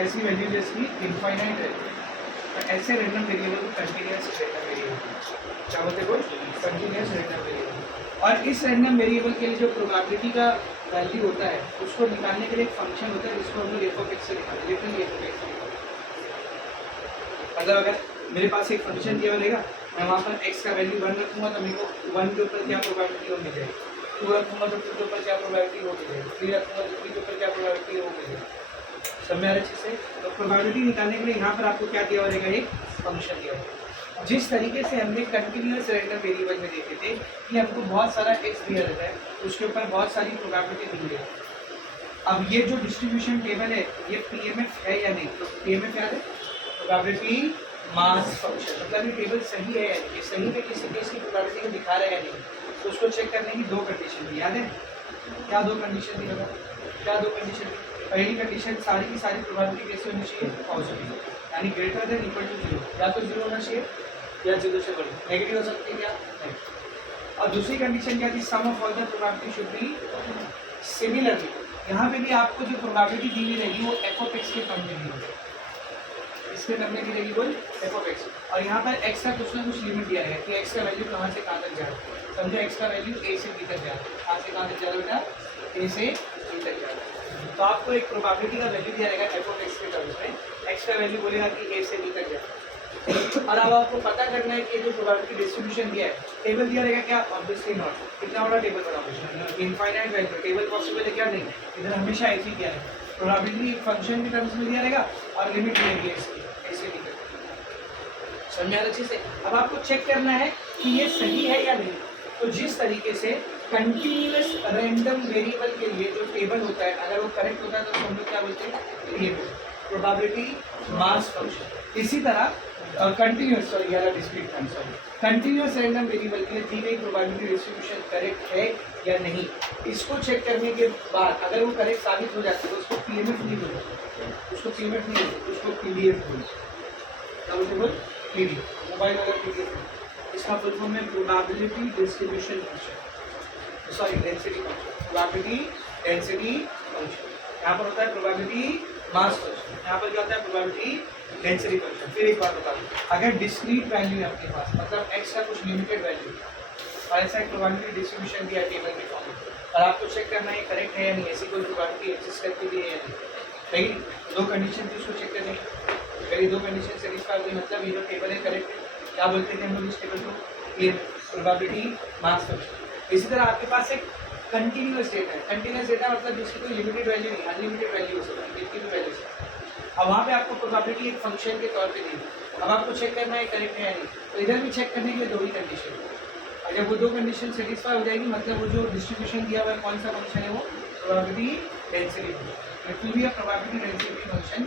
ऐसी वैल्यू जिसकी इनफाइनाइट है, तो ऐसे रैंडम वेरिएबल को कंटिन्यूअस रैंडम वेरिएबल क्या बोलते हैं? Continuous random variable. और इस रैंडम वेरिएबल के लिए जो प्रोबेबिलिटी का वैल्यू होता है उसको निकालने के लिए एक फंक्शन होता है जिसको हम लोग एफ ऑफ एक्स से निकालते हैं, लिटरली एफ ऑफ एक्स से निकालते हैं। मतलब अगर मेरे पास एक फंक्शन दिया रहेगा, मैं वहाँ पर x का वैल्यू 1 रखूँगा तो मेरे को 1 के ऊपर क्या प्रोबेबिलिटी हो मिल जाएगी, 2 रखूँगा तो 2 के ऊपर क्या प्रोबेबिलिटी हो मिल जाएगी, 3 रखूँगा तो 3 के ऊपर क्या प्रोबेबिलिटी हो मिल जाएगी। समझ में आ रहा है अच्छे से? तो प्रोबेबिलिटी निकालने के लिए यहाँ पर आपको क्या दिया रहेगा? एक फंक्शन दिया होगा। जिस तरीके से हमने कंटिन्यूअस रैंडम वेरिएबल में देखे थे कि हमको बहुत सारा x दिया रहता है, उसके ऊपर बहुत सारी प्रोबेबिलिटी दी है। अब ये जो डिस्ट्रीब्यूशन टेबल है ये पीएमएफ है या नहीं? तो पीएमएफ याद है, प्रोबेबिलिटी मास फंक्शन। मतलब ये टेबल सही है या नहीं, सही में किसी केस की प्रोबेबिलिटी को दिखा रहा है या नहीं, तो उसको चेक करने की दो कंडीशन थी, याद है? क्या दो कंडीशन थी? बताओ क्या दो कंडीशन थी? पहली कंडीशन सारी की सारी प्रोबेबिलिटी कैसे होनी चाहिए? पॉजिटिव, यानी ग्रेटर देन इक्वल टू 0, या तो 0 होना चाहिए या 0 से बड़ी। नेगेटिव हो सकती है क्या? नहीं। और दूसरी कंडीशन क्या थी? Sum of all the probability should be similarly. यहाँ पे भी आपको जो प्रोबेबिलिटी दी हुई रहेगी वो एफ ऑफ एक्स के टर्म में दी होगी, इसके टर्म में दी रहेगी बोल एफ ऑफ एक्स। और यहाँ पर एक्स का कुछ ना कुछ लिमिट दिया है कि एक्स का वैल्यू कहाँ से कहाँ तक जा रहा है। समझो एक्स का वैल्यू ए से बी तक जा रहा है, कहाँ से कहाँ तक जा रहा है बेटा? ए से बी तक जा रहा है। तो आपको एक प्रोबेबिलिटी का वैल्यू दिया रहेगा एफ ऑफ एक्स के टर्म्स में, एक्स का वैल्यू बोलेगा कि ए से बी तक जा रहा है। और अब आपको पता करना है कि जो प्रोबेबिलिटी डिस्ट्रीब्यूशन दिया है, टेबल दिया रहेगा क्या? Obviously not. कितना बड़ा टेबल बना? Infinite value. टेबल पॉसिबल है क्या? नहीं। इधर हमेशा ऐसे ही दिया है, प्रोबेबिलिटी फंक्शन के टर्म्स में दिया रहेगा और लिमिट मिलेगी इसकी ऐसे नहीं करना। समझा अच्छे से? अब आपको चेक करना है कि ये सही है या नहीं। तो जिस तरीके से कंटिन्यूअस रैंडम वेरिएबल के लिए जो टेबल होता है, अगर वो करेक्ट होता है तो हम लोग क्या बोलते हैं? Probability mass function. इसी तरह कंटिन्यूअस कंटिन्यूअस रैंडम वेरिएबल के लिए दी गई प्रोबेबिलिटी डिस्ट्रीब्यूशन करेक्ट है या नहीं, इसको चेक करने के बाद अगर वो करेक्ट साबित हो जाता है तो उसको पीएमएफ नहीं बोलते, उसको पीएमएफ नहीं बोलते, उसको पीडीएफ बोलते। क्या बोलते? बोल पीडीएफ, मोबाइल वाला पीडीएफ। इसका फुल फॉर्म है probability distribution function, sorry density function. Probability density function यहाँ पर होता है प्रोबेबिलिटी मास फंक्शन, यहाँ पर क्या होता है? Probability density function. फिर एक बार बता दूँ, अगर डिस्क्रीट वैल्यू है आपके पास, मतलब x का कुछ लिमिटेड वैल्यू और ऐसा एक प्रोबेबिलिटी डिस्ट्रीब्यूशन दिया है टेबल के फॉर्म में, और आपको चेक करना है करेक्ट है या नहीं, ऐसी कोई प्रोबेबिलिटी एग्जिस्ट करती भी है या नहीं। सही, दो कंडीशन थी, उसको चेक करने की। अगर ये दो कंडीशन सेटिस्फाई हुई मतलब ये जो टेबल है करेक्ट है। क्या बोलते हैं हम लोग इस टेबल को? ये प्रोबेबिलिटी मास फंक्शन। इसी तरह आपके पास एक कंटिन्यूअस डेटा है। कंटिन्यूअस डेटा मतलब जिसकी कोई लिमिटेड वैल्यू नहीं, अनलिमिटेड वैल्यू हो सकती है, कितनी भी वैल्यू से। अब वहाँ पे आपको प्रोबेबिलिटी एक फंक्शन के तौर पे दी है। अब आपको चेक करना है करेक्ट है या नहीं, तो इधर भी चेक करने के लिए दो ही कंडीशन है। और जब वो दो कंडीशन सेटिस्फाई हो जाएगी मतलब वो जो डिस्ट्रीब्यूशन दिया हुआ है कौन सा फंक्शन है? वो probability density function. It will be a probability density function.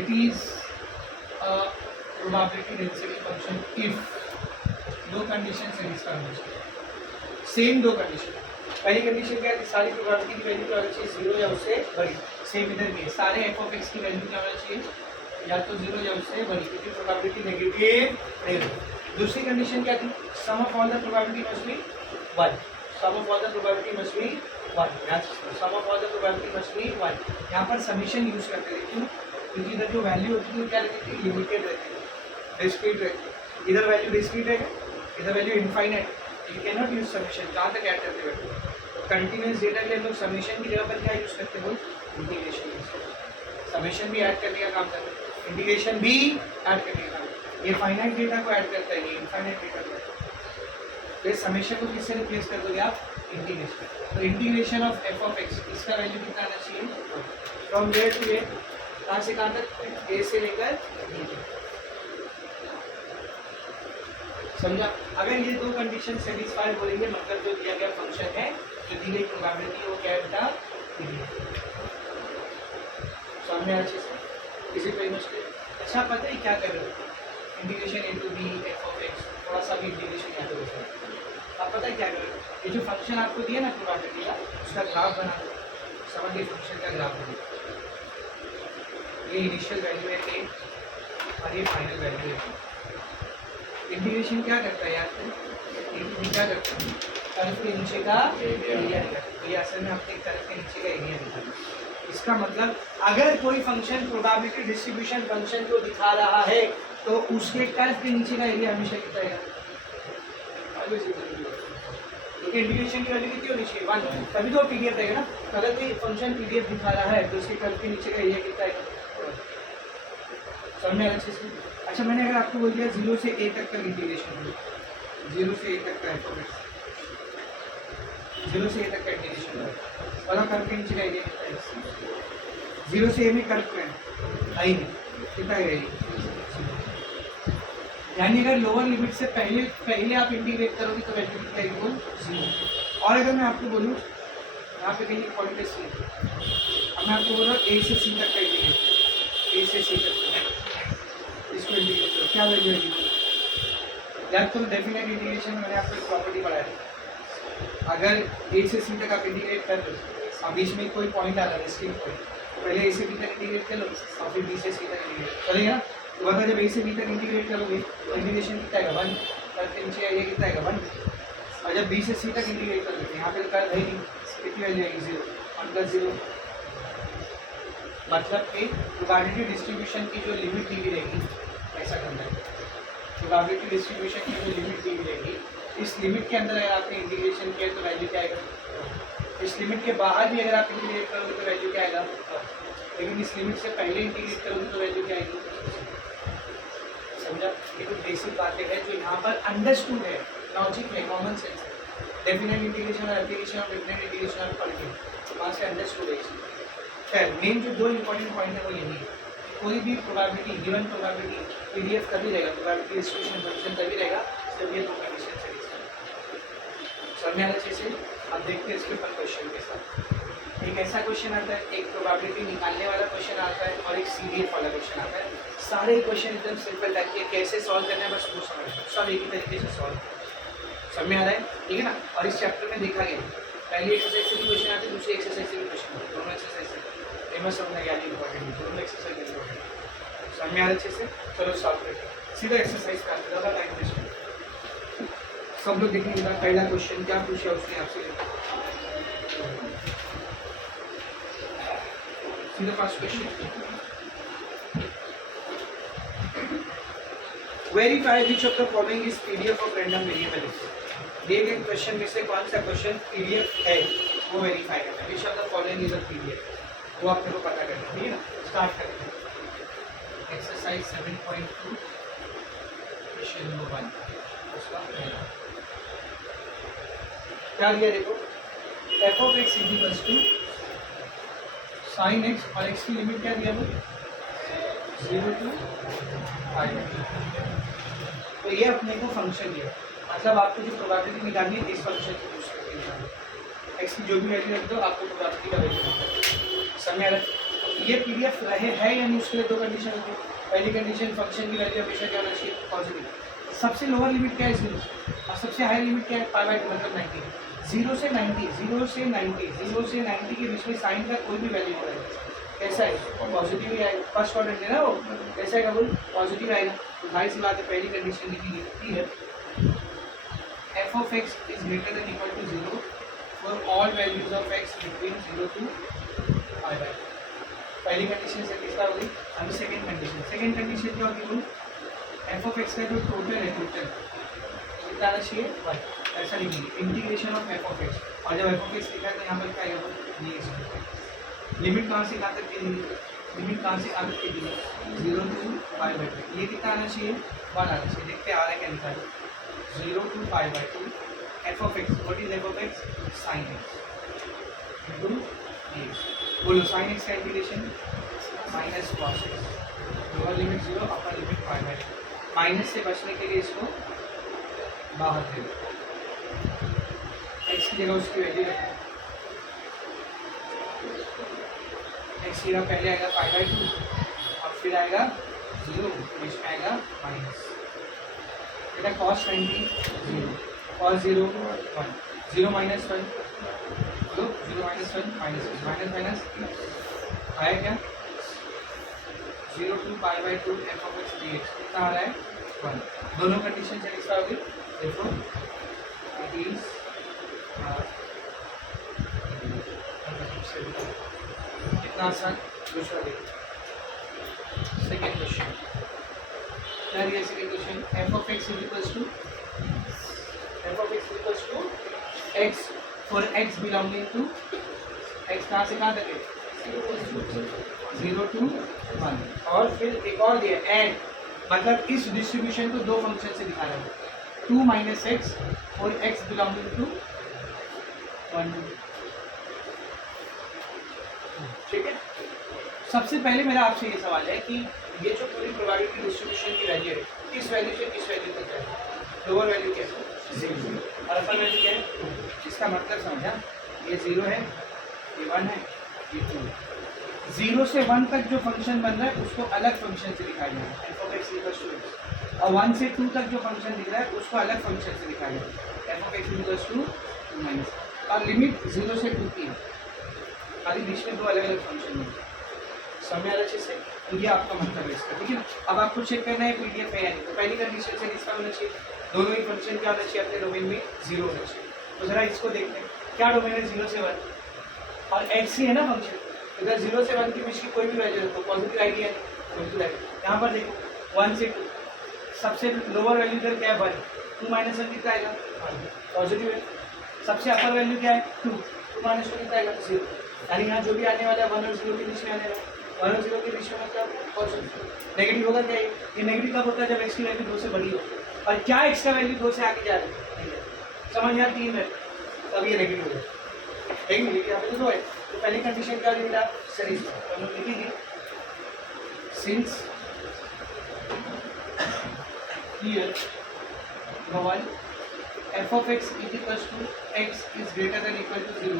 It is a probability density function if दो कंडीशन सेटिस्फाई हो जाए। सेम दो कंडीशन। पहली कंडीशन क्या है? सारी प्रोबेबिलिटी की वैल्यू क्या होनी चाहिए? 0 या उससे बड़ी। सेम इधर भी सारे एफ ऑफ एक्स की वैल्यू क्या होना चाहिए? या तो 0 या उससे बड़ी, क्योंकि प्रोबेबिलिटी नेगेटिव नहीं होगी। दूसरी कंडीशन क्या थी? Sum of all the probability must be 1। Sum of all the probability must be 1। Sum of all the probability must be 1। यहाँ पर समीशन यूज करते थे, क्यों? क्योंकि इधर जो वैल्यू होती है क्या रहती थी? लिमिटेड रहती है, डिस्क्रीट रहती है। इधर वैल्यू डिस्क्रीट है, इधर value infinite. You can not use summation. कहाँ तक ऐड करते हुए कंटिन्यूअस डेटा के लिए हम लोग समीशन की जगह पर क्या यूज करते हैं? इंटीग्रेशन यूज करते हैं। समीशन भी ऐड करने का काम करते हैं, इंटीग्रेशन भी ऐड करने का काम। ये फाइनाइट डेटा को ऐड करता है, ये इनफाइनाइट डेटा को। तो समीशन को किससे रिप्लेस कर दोगे आप? इंटीग्रेशन। तो integration of F of x, इसका वैल्यू कितना आना चाहिए? फ्रॉम वेयर टू वेयर, कहाँ से कहाँ तक? ए से लेकर बी तक। समझा? अगर ये दो कंडीशन सेटिस्फाई हो रही है मतलब जो दिया गया फंक्शन है, जो दी गई प्रोबेबिलिटी वो क्या है बेटा? सामने अच्छे से किसी कोई मुश्किल? अच्छा पता है क्या कर रहे हो? Integration into b f of x, थोड़ा सा भी इंटीग्रेशन यहाँ पे होता है। आप पता है क्या कर रहे हो? ये जो फंक्शन आपको दिया ना प्रोबेबिलिटी का, उसका ग्राफ बना दो। समझिए फंक्शन का ग्राफ बना, ये इनिशियल वैल्यू है ए और ये फाइनल वैल्यू है। इंटीग्रेशन क्या करता है यार? क्या करता है? तरफ के नीचे का एरिया निकालता है। तो ये असल में आपके तरफ के नीचे का एरिया निकालता है। इसका मतलब अगर कोई फंक्शन प्रोबेबिलिटी डिस्ट्रीब्यूशन फंक्शन को दिखा रहा है तो उसके कर्व के नीचे का एरिया हमेशा कितना रहेगा, क्योंकि इंटीग्रेशन की वैल्यू कितनी होनी चाहिए 1, तभी तो पीडीएफ रहेगा ना। अगर कोई फंक्शन पीडीएफ दिखा रहा है तो उसके कर्व के नीचे का एरिया कितना आएगा, समझ में आया अच्छे से। अच्छा मैंने अगर आपको बोल दिया 0 से a तक का इंटीग्रेशन, 0 से a तक का है, 0 से a तक का इंटीग्रेशन वाला कर्व के नीचे का एरिया कितना है, 0 से a में कर्व है आई नहीं कितना है एरिया, यानी अगर लोअर लिमिट से पहले आप इंटीग्रेट करोगे तो वैल्यू कितना आएगी वो 0। और अगर मैं आपको बोलूँ यहाँ पे कहीं पॉइंट है सी, अब मैं आपको बोल रहा हूँ a से c तक का इंटीग्रेट, a से c तक का इसको इंटीग्रेट करो क्या वैल्यू आएगी, याद करो डेफिनेट इंटीग्रेशन में मैंने आपको एक प्रॉपर्टी पढ़ाया है, अगर a से c तक आप इंटीग्रेट कर लो और बीच में कोई पॉइंट आ रहा है स्ट्रिंग पॉइंट, पहले a से b तक इंटीग्रेट कर लो और फिर b से c तक इंटीग्रेट चलेगा। तो बता जब a से b तक इंटीग्रेट करोगे तो इंटीग्रेशन कितना आएगा 1, कर्व के नीचे एरिया कितना आएगा 1, और जब b से c तक इंटीग्रेट करोगे यहाँ पे कर्व है नहीं, कितनी वैल्यू आएगी 0, 1 + 0, मतलब कि प्रोबेबिलिटी डिस्ट्रीब्यूशन की जो लिमिट दी हुई रहेगी, ऐसा करना है, प्रोबेबिलिटी डिस्ट्रीब्यूशन की जो लिमिट दी हुई रहेगी इस लिमिट के अंदर अगर आपने इंटीग्रेशन किया तो वैल्यू क्या आएगा, इस लिमिट के बाहर भी अगर आप इंटीग्रेट करोगे तो वैल्यू क्या आएगा, लेकिन इस लिमिट से पहले इंटीग्रेट करोगे तो वैल्यू क्या आएगी, समझा। ये तो बेसिक बातें हैं जो यहाँ पर अंडरस्टूड है, लॉजिक है, कॉमन सेंस है। डेफिनेट इंटीग्रेशन और एप्लीकेशन ऑफ डेफिनेट इंटीग्रेशन और पढ़ के तो वहाँ से अंडरस्टूड है। खैर मेन जो दो इंपॉर्टेंट पॉइंट है वो यही है, कोई भी प्रोबेबिलिटी गिवन प्रोबेबिलिटी पीडीएफ तभी रहेगा, प्रोबेबिलिटी डिस्ट्रीब्यूशन फंक्शन तभी रहेगा जब ये दो कंडीशन से समझ में आ अच्छे से। अब देखते हैं इसके ऊपर क्वेश्चन के साथ। एक ऐसा क्वेश्चन आता है, एक प्रोबेबिलिटी निकालने वाला क्वेश्चन आता है और एक सीडीएफ वाला क्वेश्चन आता है। सारे क्वेश्चन एकदम सिंपल टाइप के, कैसे सॉल्व करना है बस वो समझ, सब एक ही तरीके से सॉल्व समझ में आ रहा है, ठीक है ना। और इस चैप्टर में देखा गया पहली एक्सरसाइज से भी क्वेश्चन आते हैं, दूसरी एक्सरसाइज से भी क्वेश्चन आते हैं, दोनों एक्सरसाइज से फेमस समझना क्या इंपॉर्टेंट है, दोनों एक्सरसाइज इंपॉर्टेंट समझ में आ रहा है अच्छे से। चलो सॉल्व करते हैं, सीधा एक्सरसाइज का ज़्यादा टाइम वेस्ट सब लोग देखेंगे। पहला क्वेश्चन क्या पूछा उसने आपसे, सीधा first question, verify which of the following is PDF of random variable. दिए गए क्वेश्चन में से कौन सा क्वेश्चन पीडीएफ है वो वेरीफाई करना है, which of the following is a PDF, वो आपको पता करना है, ठीक है ना। स्टार्ट करेंगे एक्सरसाइज 7.2 क्वेश्चन नंबर 1, उसका पहला क्या दिया देखो, f of x equals to sine x और एक्स की लिमिट क्या दिया वो 0 to π। तो ये अपने को फंक्शन दिया, मतलब आपको जो प्रोबेबिलिटी निकालनी है इस फंक्शन से यूज करके एक्स की जो भी वैल्यू रख दो आपको प्रोबेबिलिटी का वैल्यू समझ आ रहा है। ये पीडीएफ रहे है यानी उसके लिए दो कंडीशन होती है। पहली कंडीशन फंक्शन की वैल्यू हमेशा क्या होना चाहिए पॉजिटिव, सबसे लोअर लिमिट क्या है 0 और सबसे हाई लिमिट क्या है π/2 मतलब 90। 0 से 90 के बीच में साइन का कोई भी वैल्यू नहीं रहेगा, कैसा है पॉजिटिव ही आएगा, फर्स्ट ऑर्डर है ना वो, कैसा आएगा बोल पॉजिटिव आएगा। तो जाहिर सी बात है पहली कंडीशन लिखी है f of x is greater than equal to 0 for all values of x between 0 to π/2। पहली कंडीशन सेटिस्फाई हो गई। अभी सेकंड कंडीशन क्या होगी बोल, एफ ऑफ एक्स का जो टोटल है टोटल कितना आना चाहिए 1, ऐसा लिखेंगे integration of F of x, और जब एफ ऑफ एक्स लिखा है तो यहाँ पर क्या आएगा ये लिमिट कहाँ से कहाँ तक की दी, लिमिट कहाँ से कहाँ तक की दी 0 to π/2, ये कितना आना चाहिए 1 आना चाहिए। देखते आ रहा है क्या लिखा है 0 to π/2 f of x, what is f of x sine x into बोलो साइन एक्स का integration minus cos x, lower limit 0 upper limit π/2, minus से बचने के लिए इसको बाहर दे दो, एक्स की जगह उसकी वैल्यू रखो, एक्स की जगह पहले आएगा π/2 और फिर आएगा 0, बीच में आएगा माइनस, बेटा cos 90 0, cos 0 1, 0 माइनस 1 बोलो 0 माइनस 1 माइनस माइनस आया क्या 0 to π/2 f of x dx कितना आ रहा है 1, दोनों कंडीशन सेटिस्फाई होगी। देखो इट इज कितना साथ दूसरा देखो सेकेंड क्वेश्चन क्या दिया second question f of x is equals to x for x belonging to x कहाँ से कहाँ तक है 0 to 1 और फिर एक और दिया एंड मतलब इस डिस्ट्रीब्यूशन को दो फंक्शन से दिखा रहा है 2 minus x और x belonging to 1 ठीक है। सबसे पहले मेरा आपसे ये सवाल है कि ये जो पूरी प्रोबेबिलिटी डिस्ट्रीब्यूशन की वैल्यू है किस वैल्यू से किस वैल्यू तक है लोअर वैल्यू क्या है 0 और अपर वैल्यू क्या है इसका मतलब समझा ये 0 है ये 1 है ये 2 है 0 से 1 तक जो फंक्शन बन रहा है उसको अलग फंक्शन से दिखाया जाए f of x equals to x और 1 से 2 तक जो फंक्शन दिख रहा है उसको अलग फंक्शन से दिखाया जाए f of x equals to 2 minus और लिमिट 0 से 2 की है खाली बीच में दो अलग अलग फंक्शन है समझ आ रहा अच्छे से तो ये आपका मतलब है इसका ठीक है। अब आपको चेक करना है पीडीएफ है या नहीं तो पहली कंडीशन से इसका होना चाहिए दोनों ही फंक्शन क्या होना चाहिए अपने डोमेन में 0 होना चाहिए। तो जरा इसको देखते हैं क्या डोमेन है 0 से 1 और x ही है ना फंक्शन इधर 0 से 1 के बीच की कोई भी वैल्यू रखो पॉजिटिव आएगी या नेगेटिव आएगी। यहाँ पर देखो 1 से 2 सबसे लोअर वैल्यू इधर क्या है 1 2 माइनस 1 कितना आएगा पॉजिटिव है। सबसे अपर वैल्यू क्या है 2 2 माइनस 2 कितना आएगा 0 यानी यहाँ जो भी आने वाला है 1 और 0 के बीच में आने वाला है 1 और 0 के बीच में मतलब पॉजिटिव नेगेटिव होगा क्या ये नेगेटिव कब होता है जब x की वैल्यू 2 से बड़ी हो और क्या एक्स्ट्रा वैल्यू 2 से आगे जा रही है समझ यार 3 है तब ये नेगेटिव हो जाए ठीक है यहाँ पे तो 2 है तो पहली कंडीशन क्या होगी बेटा सही तो हम लोग लिखेंगे since here one f of x is equals to x is greater than equal to 0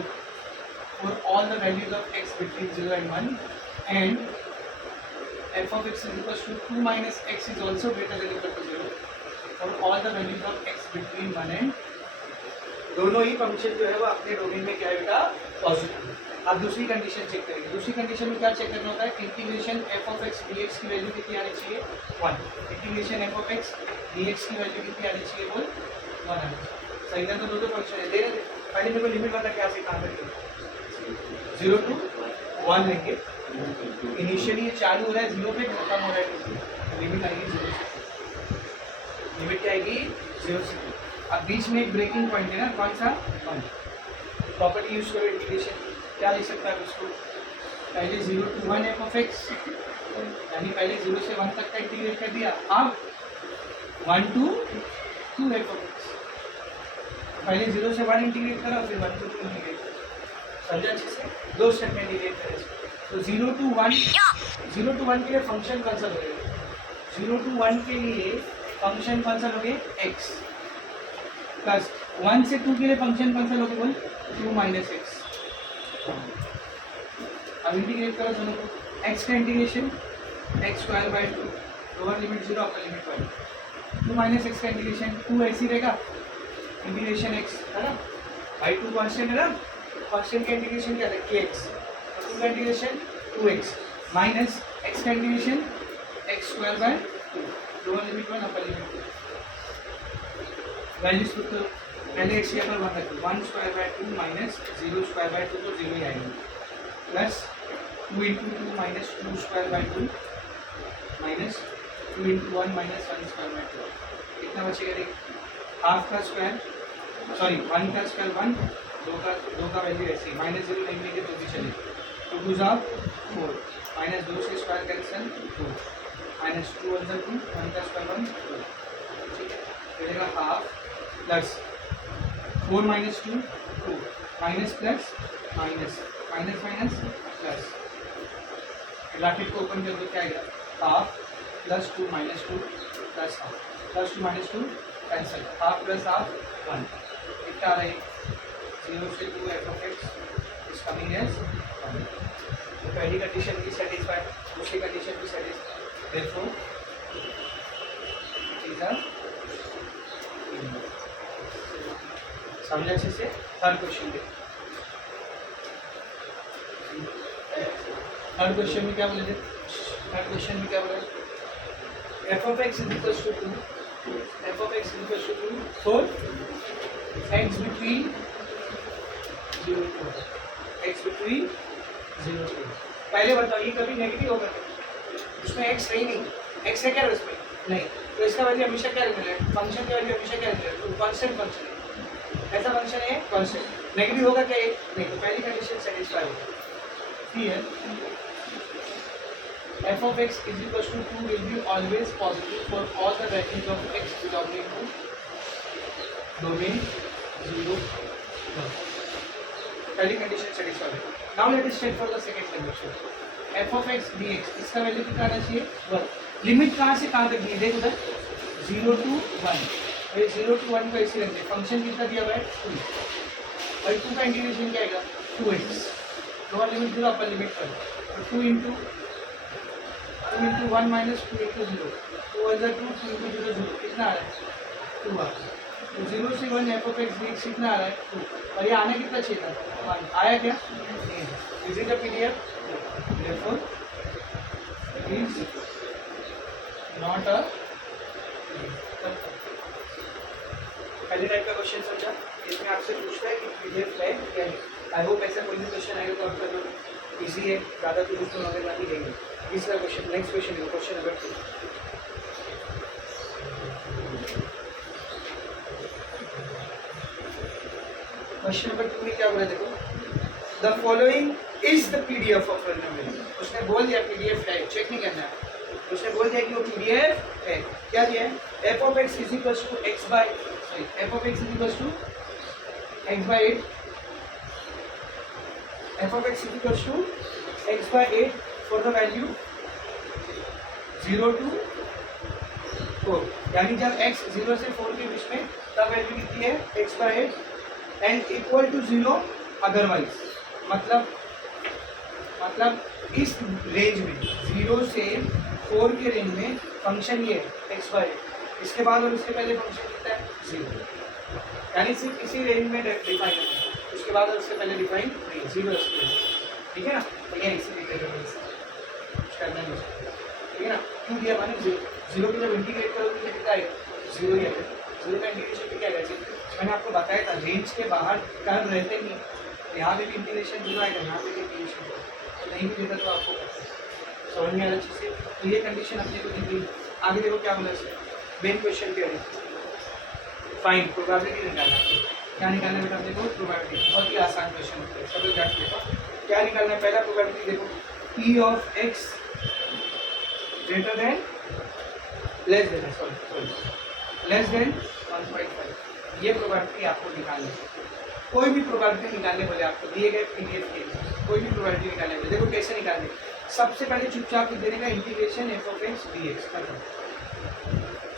for all the values of x between 0 and 1 and f of x is equals to 2 minus x is also greater than equal to 0 for all the values of x between 1 and दोनों ही function जो है वो अपने domain में क्या है बेटा positive. अब दूसरी कंडीशन चेक करेंगे दूसरी कंडीशन में क्या चेक करना होता है integration f of x dx की वैल्यू कितनी आनी चाहिए 1 integration f of x dx की वैल्यू कितनी आनी चाहिए बोल 1 आनी चाहिए सही है तो दो फंक्शन है दे रहे पहले मेरे को लिमिट बता क्या से कहाँ तक 0 to 1 लेंगे इनिशियली ये चालू हो रहा है 0 पे खत्म हो रहा है लिमिट आएगी 0 से लिमिट क्या आएगी 0 से अब बीच में एक ब्रेकिंग पॉइंट है ना कौन सा 1 प्रॉपर्टी यूज करो इंटीग्रेशन क्या लिख सकता है उसको पहले 0 to 1 f of x यानी पहले 0 से 1 तक का इंटीग्रेट कर दिया अब 1 to 2 f of x पहले 0 से 1 इंटीग्रेट करा फिर 1 to 2 इंटीग्रेट समझा अच्छे से दो स्टेप में इंटीग्रेट करें तो 0 to 1 के लिए फंक्शन कौन सा लोगे 0 to 1 के लिए फंक्शन कौन सा लोगे x प्लस 1 से 2 के लिए फंक्शन कौन सा लोगे बोल 2 माइनस एक्स अब इंटीग्रेट करो दोनों को x का integration x square by 2 lower limit 0 upper limit 1 2 minus x का इंटीग्रेशन 2 ऐसे रहेगा इंटीग्रेशन x है ना बाई 2 कांस्टेंट है ना कांस्टेंट का इंटीग्रेशन क्या था kx 2 का इंटीग्रेशन 2x माइनस x का integration x square by 2 lower limit 1 upper limit 2 values put करो पहले x यहाँ पर 1 रखो 1 square by 2 minus 0 square by 2 तो 0 ही आएगा plus 2 into 2 minus 2 square by 2 minus 2 into 1 minus 1 square by 2 कितना बचेगा देख हाफ का स्क्वायर सॉरी 1 का स्क्वायर 1 दो का वैल्यू ऐसे ही माइनस 0 नहीं लेंगे तो भी चलेगा 2 2 4 माइनस 2 से स्क्वायर कैंसिल 2 माइनस 2 1 2 1 का स्क्वायर 1 2 ठीक है मिलेगा half plus 4 minus 2 2 minus plus minus minus minus plus bracket को ओपन कर दो क्या आएगा half plus 2 minus 2 plus half plus 2 minus 2 cancel half plus half 1 कितना आ रहा है 0 से 2 f of x is coming as 1 तो पहली कंडीशन भी सेटिस्फाइड दूसरी कंडीशन भी satisfied therefore it is a समझा अच्छे से थर्ड क्वेश्चन में थर्ड क्वेश्चन में क्या बोले थे थर्ड क्वेश्चन में क्या बोला f of x is equals to 2 f of x is equals to 2 for x between 0 to x between 0 to पहले बताओ ये कभी नेगेटिव होगा उसमें एक्स है ही नहीं, एक्स है क्या उसमें नहीं, तो इसका वैल्यू हमेशा क्या रहेगा, फंक्शन की वैल्यू हमेशा क्या रहेगा, तो कांस्टेंट फंक्शन है, ऐसा फंक्शन है कांस्टेंट, नेगेटिव होगा क्या ये नहीं, तो पहली कंडीशन सेटिस्फाई होगी। Here f of x is equal to 2 will be always positive for all the values of x belonging to domain 0 1। पहली कंडीशन सेटिस्फाई है। Now let us check for the second condition f of x dx, इसका value कितना आना चाहिए 1। Limit कहाँ से कहाँ तक दी है देख उधर 0 to 1, और ये 0 to 1 को ऐसे रखते हैं, फंक्शन कितना दिया हुआ है 2, और 2 का इंटीग्रेशन क्या आएगा 2x, lower limit 0 upper limit पर, और 2 into 1 minus 2 into 0, 2 is 2, 2 into 0 0, कितना आ रहा है 2 आ रहा है, तो 0 से 1 f of x dx कितना आ रहा है 2, और ये आने कितना चाहिए था 1, आया क्या नहीं, is it a PDF, therefore it is not a पहले टाइप का क्वेश्चन समझा, इसमें आपसे पूछता है कि पीडीएफ है या नहीं। आई होप ऐसा कोई भी क्वेश्चन आएगा तो आपका जो इजी है, ज़्यादा तो उसको नॉलेज नहीं देंगे। तीसरा क्वेश्चन, नेक्स्ट क्वेश्चन है क्वेश्चन नंबर 2। क्वेश्चन नंबर 2 में क्या बोला देखो, the following is the PDF of random value, उसने बोल दिया पीडीएफ है, चेक नहीं करना है, उसने बोल दिया कि वो पीडीएफ है, क्या दिया है f of x is equals to x by f of x is equals to x by 8, f of x is equals to x by 8 for the value 0 to 4, यानी जब x 0 से 4 के बीच में तब वैल्यू कितनी है x by 8 and equal to 0 otherwise, मतलब इस रेंज में 0 से 4 के रेंज में फंक्शन ये है x by 8, इसके बाद और उसके पहले फंक्शन कितना है 0, यानी सिर्फ इसी रेंज में डिफाइन करना है, उसके बाद और उससे पहले डिफाइन नहीं 0 ठीक है ना, तो ये इसी करना है ठीक है ना, क्यों दिया माने 0 को जब इंटीग्रेट करोगे तो कितना आएगा 0 ही आएगा, 0 का इंटीग्रेशन पे क्या आएगा, मैंने आपको बताया था रेंज के बाहर कर्व रहते नहीं, यहाँ पे भी इंटीग्रेशन 0 आएगा, यहाँ पे भी इंटीग्रेशन तो नहीं भी देता तो आपको समझ में आ रहा अच्छे से, तो ये कंडीशन अपने को दी गई। आगे देखो क्या बोला इसमें, मेन क्वेश्चन क्या है, फाइन प्रोबेबिलिटी निकालना, क्या निकालना है बेटा देखो प्रोबेबिलिटी, बहुत ही आसान क्वेश्चन है, सब लोग जान देखो क्या निकालना है, पहला प्रोबेबिलिटी देखो p of x greater than less than 1.5, ये प्रोबेबिलिटी आपको निकालनी है, कोई भी प्रोबेबिलिटी निकालने बोले आपको दिए गए पीडीएफ के कोई भी प्रोबेबिलिटी निकालने बोले, देखो कैसे निकालने, सबसे पहले चुपचाप लिख देने का integration f of x dx,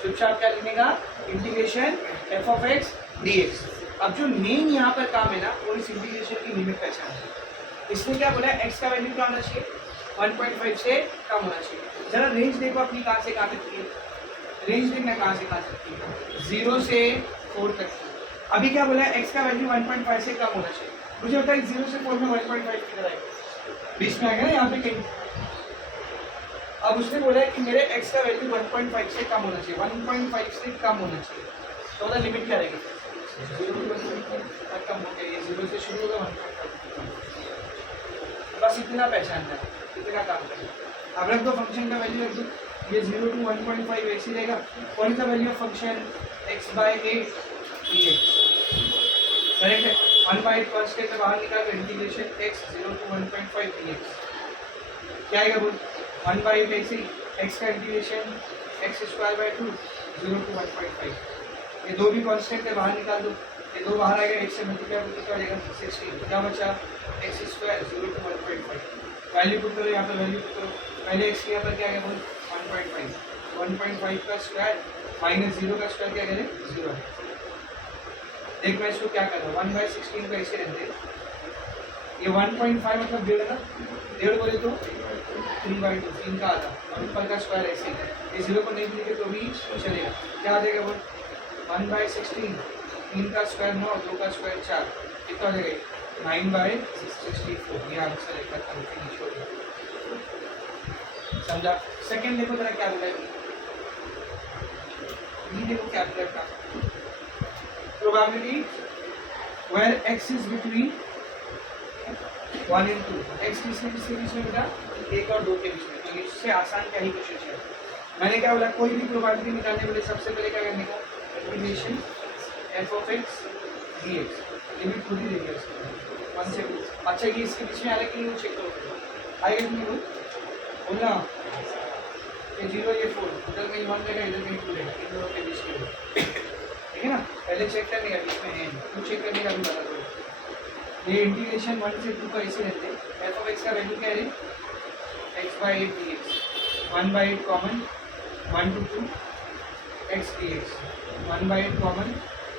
चुपचाप क्या लिखने का integration f of x dx। अब जो मेन यहाँ पर काम है ना वो इस इंटीग्रेशन की लिमिट पहचान है, इसने क्या बोला x का वैल्यू क्या होना चाहिए 1.5 से कम होना चाहिए, जरा रेंज देखो अपनी कहाँ से कहाँ तक की है, रेंज देखना कहाँ से कहाँ तक की है 0 से 4 तक की, अभी क्या बोला x का वैल्यू 1.5 से कम होना चाहिए, मुझे बताया 0 से 4 में 1.5 किधर आएगा, बीच में आएगा ना यहाँ पे कहीं, अब उसने बोला है कि मेरे x का वैल्यू 1.5 से कम होना चाहिए, 1.5 से कम होना चाहिए, तो मतलब लिमिट क्या रहेगी 0 तक कम हो गया, ये 0 से शुरू होगा 1.5, बस इतना पहचानना है, इतना काम करना, अब रख दो फंक्शन का वैल्यू रख दो, ये 0 to 1.5 ऐसे रहेगा, कौन सा value of function x by 8 dx, correct है, 1/8 कांस्टेंट से बाहर निकाल इंटीग्रेशन x 0 to 1.5 dx, क्या आएगा बोल 1/8 ऐसे ही x का integration x square by 2 0 to 1.5, ये दो भी कांस्टेंट है बाहर निकाल दो, ये दो बाहर आएगा, x से मल्टीप्लाई करके क्या जाएगा 16, क्या बचा x square 0 to 1.5, value put करो यहाँ पर, वैल्यू पुट करो, पहले x के यहाँ पर क्या आएगा बोल 1.5 का स्क्वायर माइनस 0 का स्क्वायर क्या करें 0 है, देख मैं इसको क्या कर रहा हूँ 1/16 को ऐसे रहते, ये 1.5 मतलब 1.5 ना, 1.5 बोले तो 3/2, 3 का आधा, और ऊपर का स्क्वायर ऐसे, ये 0 को नहीं लिखे तो भी चलेगा, क्या आ जाएगा बोल 1/16, 3 का स्क्वायर 9, 2 का स्क्वायर 4, कितना हो जाएगा 9/64, ये आंसर है, फिनिश हो गया, समझा। सेकंड देखो जरा क्या बोला है, ये देखो क्या बोला है, probability where x is between 1 and 2 x किसके बीच में बेटा 1 और 2 के बीच में। तो इससे आसान क्या ही क्वेश्चन है। मैंने क्या बोला, कोई भी प्रोबेबिलिटी निकालने वाले सबसे पहले क्या करने का, integration f of x dx, limit खुद ही देंगे उसको 1 से 2। अच्छा ये इसके बीच में आ रहा है कि नहीं वो चेक करो, आएगा कि नहीं बोलना, ये 0 ये 4 इधर कहीं 1 रहेगा इधर कहीं 2 रहेगा, इन दोनों के बीच में ठीक है ना। पहले चेक करने का बीच में है, तो चेक करने का भी बता दो। ये इंटीग्रेशन 1 से 2 का ऐसे रहते हैं। f of x का वैल्यू क्या है, x/8 dx, 1/8 common 1 to 2 x dx, 1/8 common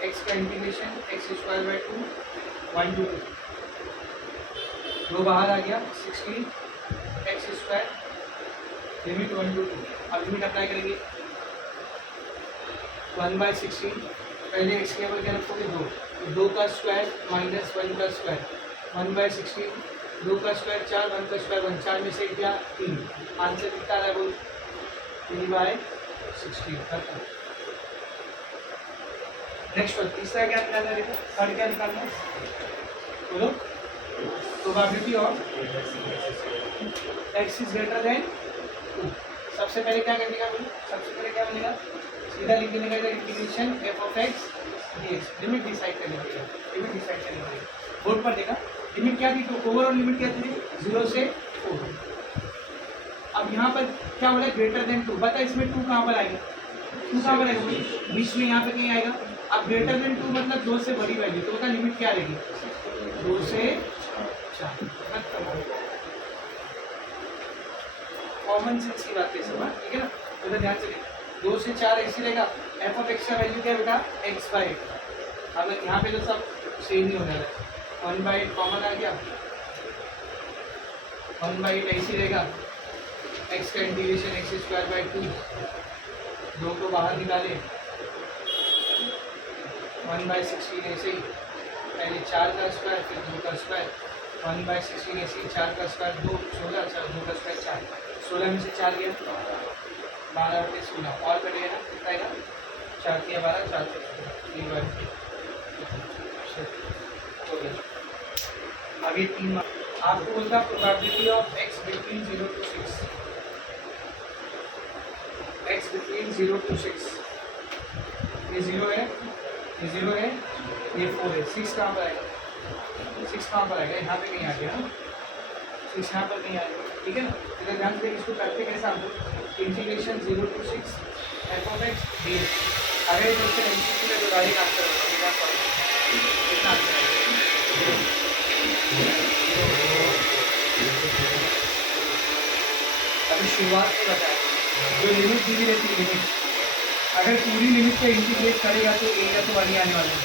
x का इंटीग्रेशन x²/2 1 to 2, 2 बाहर आ गया 16 x², लिमिट 1 to 2। अब लिमिट अप्लाई करेंगे 1/16, पहले x के बल क्या रखोगे 2, तो 2 का स्क्वायर माइनस 1 का स्क्वायर, 1/16, 2 का स्क्वायर 4, 1 का स्क्वायर 1, 4 में से क्या 3, आंसर कितना आ रहा है बोल 3/16 खत्म। नेक्स्ट वन, तीसरा क्या निकालना है, थर्ड क्या निकालना है बोलो, probability of x is greater then 2। सबसे पहले क्या करने का बोलो, सबसे पहले क्या बनेगा, सीधा लिख देने का इधर integration f of x dx, limit decide करनी पड़ेगी, लिमिट डिसाइड करनी पड़ेगी। बोर्ड पर देखा लिमिट क्या थी, तो ओवरऑल लिमिट क्या थी 0 से 4। अब यहाँ पर क्या बोला ग्रेटर देन 2, बता इसमें 2 कहाँ पर आएगा, 2 कहाँ पर आएगा बीच में, यहाँ पे कहीं आएगा। अब ग्रेटर देन 2 मतलब 2 से बड़ी वैल्यू, तो उसका लिमिट क्या रहेगी 2 से 4। कॉमन सेंस की बात है सब, ठीक है ना, तो ध्यान से 2 से 4 ऐसी रहेगा। f of x का वैल्यू क्या है बेटा x/8, अब यहाँ पे तो सब सेम ही होने लगा, 1/8 कॉमन आ गया, 1/8 ऐसी रहेगा, x का इंटीग्रेशन x²/2, 2 को बाहर निकाले 1/16 ऐसे ही, पहले 4 का स्क्वायर फिर 2 का स्क्वायर, 1/16 ऐसे ही 4 का स्क्वायर 2 16, 2 का स्क्वायर 4, 16 में से 4 गया 12 और 16 और कटेगा ना, कितना आएगा 4 के 12, 4 से 3 हो गया। आगे 3 आपको बोलता probability of x between 0 to 6, x between 0 to 6, ये 0 है, ये 0 है, ये 4 है, 6 कहाँ पर आएगा, 6 कहाँ पर आएगा, यहाँ पे कहीं आ गया, 6 यहाँ पर कहीं आएगा, ठीक है ना। इधर ध्यान से इसको करते कैसा हम लोग, integration 0 to 6 f of x dx, अगर ये क्वेश्चन एमसीक्यू में तो डायरेक्ट आंसर होगा, बिना सॉल्व कितना आंसर आएगा। अभी शुरुआत में बताया जो लिमिट दी रहती है, लिमिट अगर पूरी लिमिट पे इंटीग्रेट करेगा तो ए का तो 1 ही आने वाला है,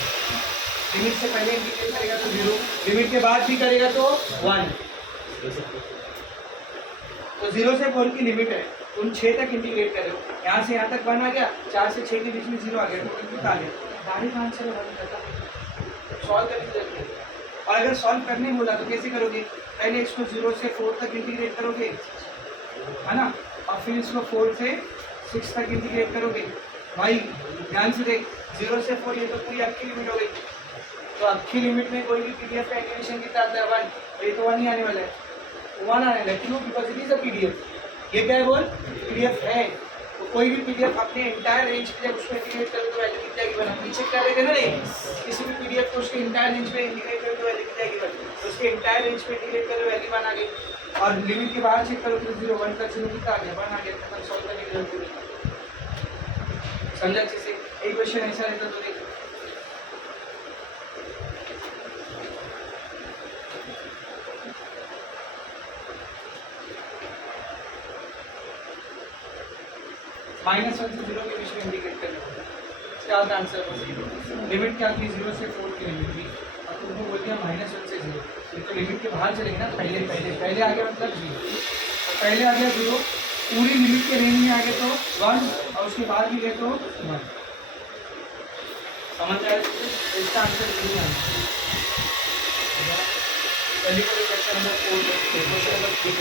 लिमिट से पहले इंटीग्रेट करेगा तो 0, लिमिट के बाद भी करेगा तो 1, तो 0 से 4 की लिमिट है, तुम 6 तक इंटीग्रेट कर रहे हो, यहाँ से यहाँ तक 1 आ गया, 4 से 6 के बीच में 0 आ गया, तो कितना आ गया, डायरेक्ट आंसर है 1 करता, सॉल्व करने की जरूरत है। और अगर सॉल्व करने बोला तो कैसे करोगे, पहले इसको 0 से 4 तक इंटीग्रेट करोगे, है ना, और फिर इसको 4 से 6 तक इंटीग्रेट करोगे। भाई ध्यान से देख, 0 से 4 ये तो पूरी अक्की लिमिट हो गई, तो अक्की लिमिट में कोई भी पीडीएफ का एनिमेशन कितना आता है 1, ये तो 1 ही आने वाला है, 1 आने वाला है, क्यों, because it is a PDF, ये क्या है बोल पीडीएफ है, तो कोई भी पीडीएफ अपने एंटायर रेंज पे जब उसको इंटीग्रेट करोगे तो वैल्यू कितनी आएगी बना, पीछे क्या रहेगा ना, नहीं किसी भी पीडीएफ को उसके एंटायर रेंज पे इंटीग्रेट करोगे तो वैल्यू कितनी आएगी बना, तो उसके एंटायर रेंज पे इंटीग्रेट करोगे वैल्यू 1 आ गई, और लिमिट के बाहर चेक करो तो 0 1 तक 0 कितना आ गया, 1 आ गया, खत्म, सॉल्व करने की जरूरत नहीं। समझा अच्छे से, एक क्वेश्चन ऐसा रहता तो देखो -1 से 0 के बीच में इंडिकेट करना होगा, इसका आंसर हो, लिमिट क्या थी 0 से 4 की लिमिट थी, और तुमको बोल दिया -1 से 0, ये तो लिमिट के बाहर चलेंगे ना, पहले आ गया मतलब 0, तो पहले आ गया 0, पूरी लिमिट के रेंज में आ गए तो 1, और उसके बाद भी गए तो 1, समझ आया, इसका आंसर नहीं आना। चलिए क्वेश्चन नंबर 4 क्वेश्चन नंबर 3